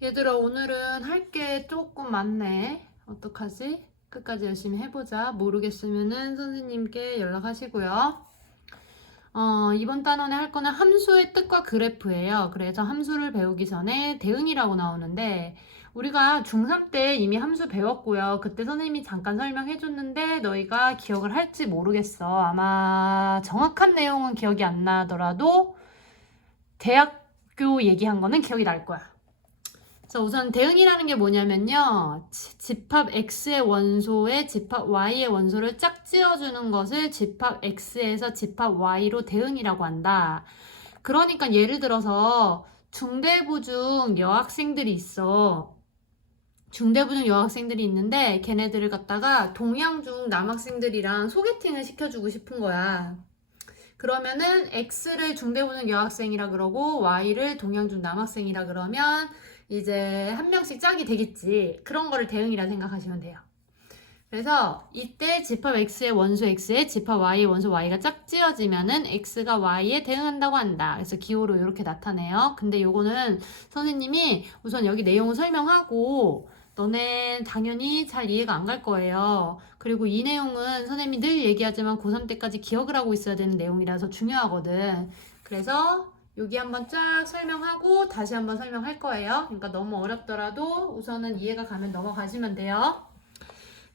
얘들아, 오늘은 할 게 조금 많네. 어떡하지? 끝까지 열심히 해보자. 모르겠으면은 선생님께 연락하시고요. 이번 단원에 할 거는 함수의 뜻과 그래프예요. 그래서 함수를 배우기 전에 대응이라고 나오는데, 우리가 중3 때 이미 함수 배웠고요. 그때 선생님이 잠깐 설명해 줬는데 너희가 기억을 할지 모르겠어. 아마 정확한 내용은 기억이 안 나더라도 대학교 얘기한 거는 기억이 날 거야. 그래서 우선 대응이라는 게 뭐냐면요. 집합 x의 원소에 집합 y의 원소를 짝지어주는 것을 집합 x에서 집합 y로 대응이라고 한다. 그러니까 예를 들어서 중대부중 여학생들이 있어. 중대부중 여학생들이 있는데 걔네들을 갖다가 동양중 남학생들이랑 소개팅을 시켜주고 싶은 거야. 그러면은 X를 중대부중 여학생이라 그러고 Y를 동양중 남학생이라 그러면 이제 한 명씩 짝이 되겠지. 그런 거를 대응이라 생각하시면 돼요. 그래서 이때 집합 X의 원소 X에 집합 Y의 원소 Y가 짝지어지면은 X가 Y에 대응한다고 한다. 그래서 기호로 이렇게 나타내요. 근데 요거는 선생님이 우선 여기 내용을 설명하고 너네 당연히 잘 이해가 안 갈 거예요. 그리고 이 내용은 선생님이 늘 얘기하지만 고3 때까지 기억을 하고 있어야 되는 내용이라서 중요하거든. 그래서 여기 한번 쫙 설명하고 다시 한번 설명할 거예요. 그러니까 너무 어렵더라도 우선은 이해가 가면 넘어가시면 돼요.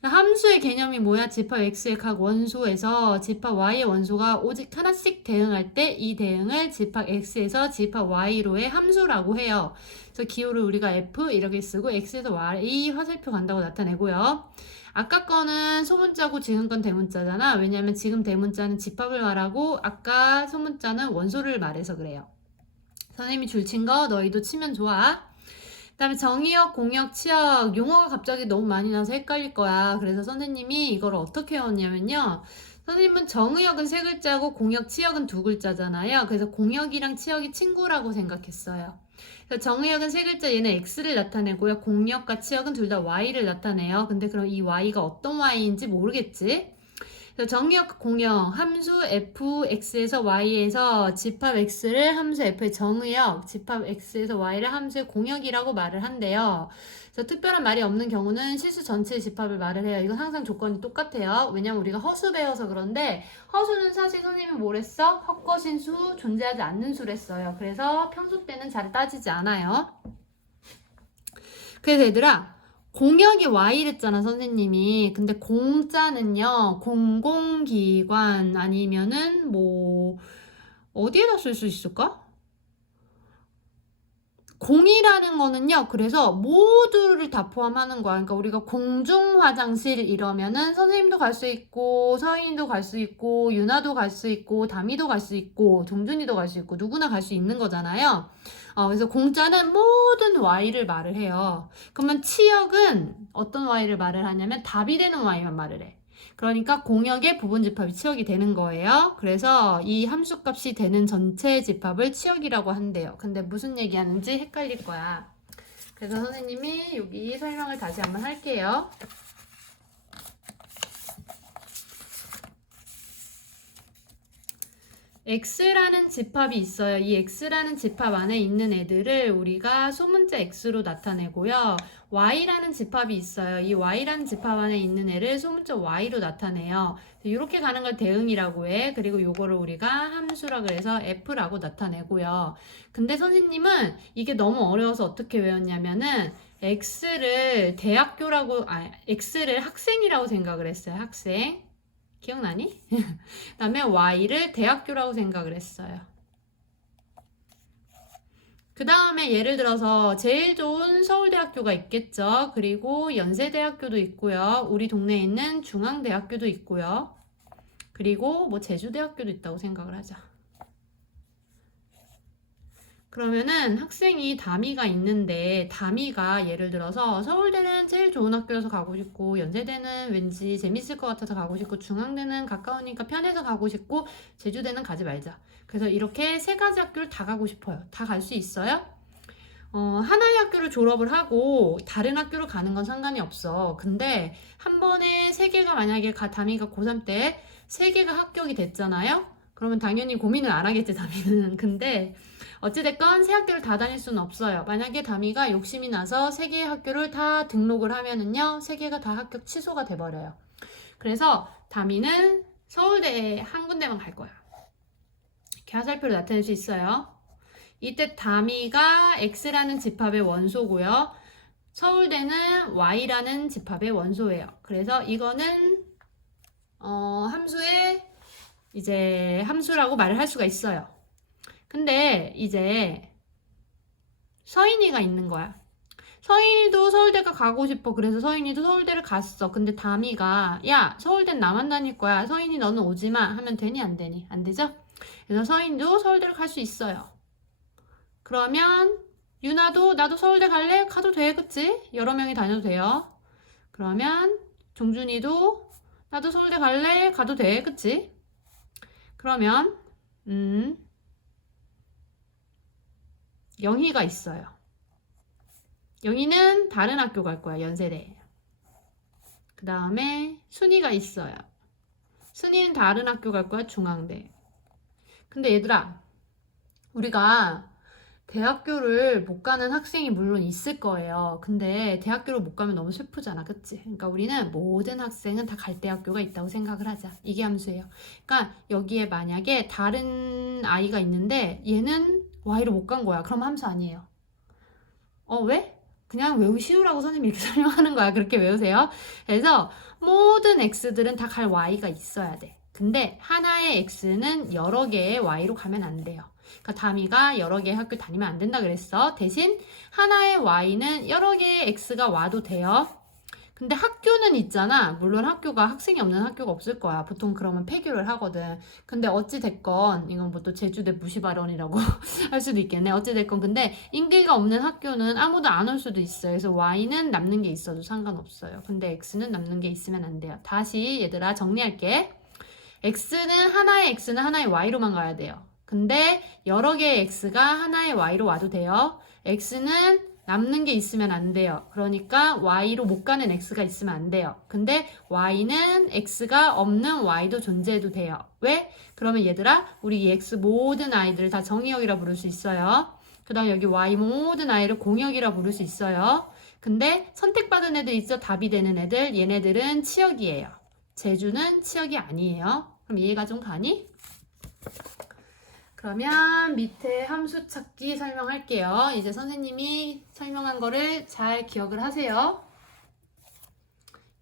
함수의 개념이 뭐야? 집합 x의 각 원소에서 집합 y의 원소가 오직 하나씩 대응할 때 이 대응을 집합 x에서 집합 y로의 함수라고 해요. 그래서 기호를 우리가 f 이렇게 쓰고 x에서 y 화살표 간다고 나타내고요. 아까 거는 소문자고 지금 건 대문자잖아. 왜냐면 지금 대문자는 집합을 말하고 아까 소문자는 원소를 말해서 그래요. 선생님이 줄친 거 너희도 치면 좋아. 그다음에 정의역, 공역, 치역 용어가 갑자기 너무 많이 나서 헷갈릴 거야. 그래서 선생님이 이걸 어떻게 외웠냐면요. 선생님은 정의역은 세 글자고 공역, 치역은 두 글자잖아요. 그래서 공역이랑 치역이 친구라고 생각했어요. 그래서 정의역은 세 글자 얘는 x를 나타내고요. 공역과 치역은 둘 다 y를 나타내요. 근데 그럼 이 y가 어떤 y인지 모르겠지? 정의역 공역 함수 fx에서 y에서 집합 x를 함수 f의 정의역, 집합 x에서 y를 함수의 공역이라고 말을 한대요. 그래서 특별한 말이 없는 경우는 실수 전체의 집합을 말을 해요. 이건 항상 조건이 똑같아요. 왜냐면 우리가 허수 배워서 그런데 허수는 사실 선생님이 뭐랬어? 헛것인수, 존재하지 않는 수랬어요. 그래서 평소 때는 잘 따지지 않아요. 그래서 얘들아, 공역이 Y랬잖아, 선생님이. 근데 공자는요, 공공기관 아니면은 뭐, 어디에다 쓸 수 있을까? 공이라는 거는요, 그래서 모두를 다 포함하는 거야. 그러니까 우리가 공중화장실 이러면은 선생님도 갈 수 있고, 서인도 갈 수 있고, 유나도 갈 수 있고, 다미도 갈 수 있고, 종준이도 갈 수 있고, 누구나 갈 수 있는 거잖아요. 그래서 공자는 모든 Y를 말을 해요. 그러면 치역은 어떤 Y를 말을 하냐면 답이 되는 Y만 말을 해. 그러니까 공역의 부분집합이 치역이 되는 거예요. 그래서 이 함수값이 되는 전체 집합을 치역이라고 한대요. 근데 무슨 얘기하는지 헷갈릴 거야. 그래서 선생님이 여기 설명을 다시 한번 할게요. x라는 집합이 있어요. 이 x라는 집합 안에 있는 애들을 우리가 소문자 x로 나타내고요. y라는 집합이 있어요. 이 y라는 집합 안에 있는 애를 소문자 y로 나타내요. 이렇게 가는 걸 대응이라고 해. 그리고 요거를 우리가 함수라 그래서 f라고 나타내고요. 근데 선생님은 이게 너무 어려워서 어떻게 외웠냐면은 x를 학생이라고 생각을 했어요. 학생. 기억나니? 그 다음에 Y를 대학교라고 생각을 했어요. 그 다음에 예를 들어서 제일 좋은 서울대학교가 있겠죠. 그리고 연세대학교도 있고요. 우리 동네에 있는 중앙대학교도 있고요. 그리고 뭐 제주대학교도 있다고 생각을 하자. 그러면은 학생이 다미가 있는데 다미가 예를 들어서 서울대는 제일 좋은 학교여서 가고 싶고 연세대는 왠지 재밌을 것 같아서 가고 싶고 중앙대는 가까우니까 편해서 가고 싶고 제주대는 가지 말자. 그래서 이렇게 세 가지 학교를 다 가고 싶어요. 다 갈 수 있어요? 하나의 학교를 졸업을 하고 다른 학교로 가는 건 상관이 없어. 근데 한 번에 세 개가 만약에 다미가 고3 때 세 개가 합격이 됐잖아요? 그러면 당연히 고민을 안 하겠지, 다미는. 근데 어찌됐건 세 학교를 다 다닐 수는 없어요. 만약에 다미가 욕심이 나서 세 개의 학교를 다 등록을 하면은요, 세 개가 다 합격 취소가 돼버려요. 그래서 다미는 서울대에 한 군데만 갈 거야. 이렇게 화살표로 나타낼 수 있어요. 이때 다미가 X라는 집합의 원소고요. 서울대는 Y라는 집합의 원소예요. 그래서 이거는 함수의 이제 함수라고 말을 할 수가 있어요. 근데 이제 서인이가 있는 거야. 서인이도 서울대가 가고 싶어. 그래서 서인이도 서울대를 갔어. 근데 다미가 야, 서울대는 나만 다닐 거야. 서인이 너는 오지 마. 하면 되니 안 되니? 안 되죠? 그래서 서인도 서울대를 갈 수 있어요. 그러면 유나도 나도 서울대 갈래? 가도 돼. 그치? 여러 명이 다녀도 돼요. 그러면 종준이도 나도 서울대 갈래? 가도 돼. 그치? 그러면 영희가 있어요. 영희는 다른 학교 갈 거야. 연세대. 그 다음에 순이가 있어요. 순이는 다른 학교 갈 거야. 중앙대. 근데 얘들아, 우리가 대학교를 못 가는 학생이 물론 있을 거예요. 근데 대학교를 못 가면 너무 슬프잖아. 그치? 그러니까 우리는 모든 학생은 다 갈 대학교가 있다고 생각을 하자. 이게 함수예요. 그러니까 여기에 만약에 다른 아이가 있는데 얘는 Y로 못 간 거야. 그럼 함수 아니에요. 왜? 그냥 외우시우라고 선생님이 이렇게 설명하는 거야. 그렇게 외우세요. 그래서 모든 X들은 다 갈 Y가 있어야 돼. 근데 하나의 X는 여러 개의 Y로 가면 안 돼요. 그러니까 다미가 여러 개의 학교 다니면 안 된다 그랬어. 대신 하나의 Y는 여러 개의 X가 와도 돼요. 근데 학교는 있잖아. 물론 학교가 학생이 없는 학교가 없을 거야. 보통 그러면 폐교를 하거든. 근데 어찌 됐건 이건 뭐 또 제주대 무시 발언이라고 할 수도 있겠네. 어찌 됐건 근데 인기가 없는 학교는 아무도 안 올 수도 있어요. 그래서 Y는 남는 게 있어도 상관없어요. 근데 X는 남는 게 있으면 안 돼요. 다시 얘들아 정리할게. 하나의 X는 하나의 Y로만 가야 돼요. 근데 여러 개의 X가 하나의 Y로 와도 돼요. X는 남는 게 있으면 안 돼요. 그러니까 Y로 못 가는 X가 있으면 안 돼요. 근데 Y는 X가 없는 Y도 존재해도 돼요. 왜? 그러면 얘들아, 우리 이 X 모든 아이들을 다 정의역이라 부를 수 있어요. 그 다음 여기 Y 모든 아이를 공역이라 부를 수 있어요. 근데 선택받은 애들 있죠? 답이 되는 애들. 얘네들은 치역이에요. 제주는 치역이 아니에요. 그럼 이해가 좀 가니? 그러면 밑에 함수 찾기 설명할게요. 이제 선생님이 설명한 거를 잘 기억을 하세요.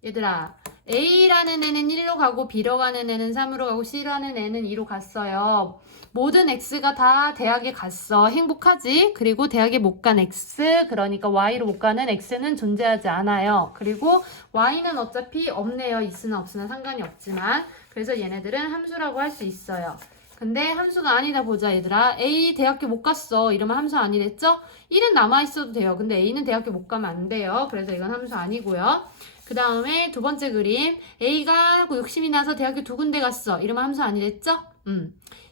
얘들아, A라는 애는 1로 가고 B로 가는 애는 3으로 가고 C라는 애는 2로 갔어요. 모든 X가 다 대학에 갔어. 행복하지? 그리고 대학에 못 간 X, 그러니까 Y로 못 가는 X는 존재하지 않아요. 그리고 Y는 어차피 없네요. 있으나 없으나 상관이 없지만. 그래서 얘네들은 함수라고 할 수 있어요. 근데 함수가 아니다 보자 얘들아. A 대학교 못 갔어. 이러면 함수 아니랬죠? 1은 남아있어도 돼요. 근데 A는 대학교 못 가면 안 돼요. 그래서 이건 함수 아니고요. 그 다음에 두 번째 그림. A가 욕심이 나서 대학교 두 군데 갔어. 이러면 함수 아니랬죠?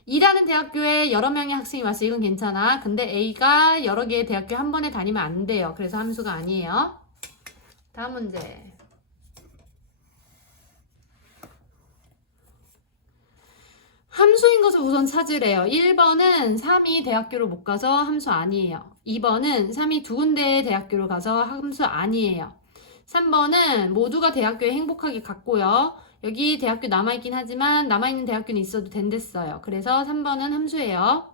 2라는 대학교에 여러 명의 학생이 왔어. 이건 괜찮아. 근데 A가 여러 개의 대학교 한 번에 다니면 안 돼요. 그래서 함수가 아니에요. 다음 문제. 함수인 것을 우선 찾으래요. 1번은 3이 대학교를 못 가서 함수 아니에요. 2번은 3이 두 군데의 대학교를 가서 함수 아니에요. 3번은 모두가 대학교에 행복하게 갔고요. 여기 대학교 남아있긴 하지만 남아있는 대학교는 있어도 된댔어요. 그래서 3번은 함수예요.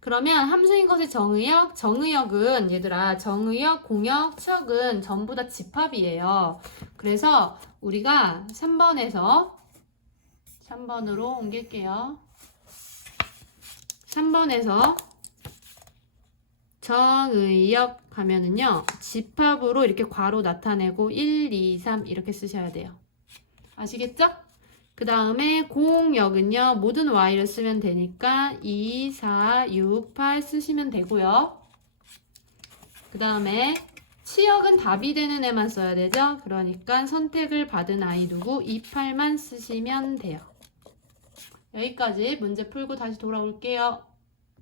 그러면 함수인 것의 정의역은 얘들아 정의역, 공역, 치역은 전부 다 집합이에요. 그래서 우리가 3번으로 옮길게요. 3번에서 정의역 하면은요. 집합으로 이렇게 괄호 나타내고 1, 2, 3 이렇게 쓰셔야 돼요. 아시겠죠? 그 다음에 공역은요. 모든 Y를 쓰면 되니까 2, 4, 6, 8 쓰시면 되고요. 그 다음에 치역은 답이 되는 애만 써야 되죠? 그러니까 선택을 받은 아이 누구? 2, 8만 쓰시면 돼요. 여기까지 문제 풀고 다시 돌아올게요.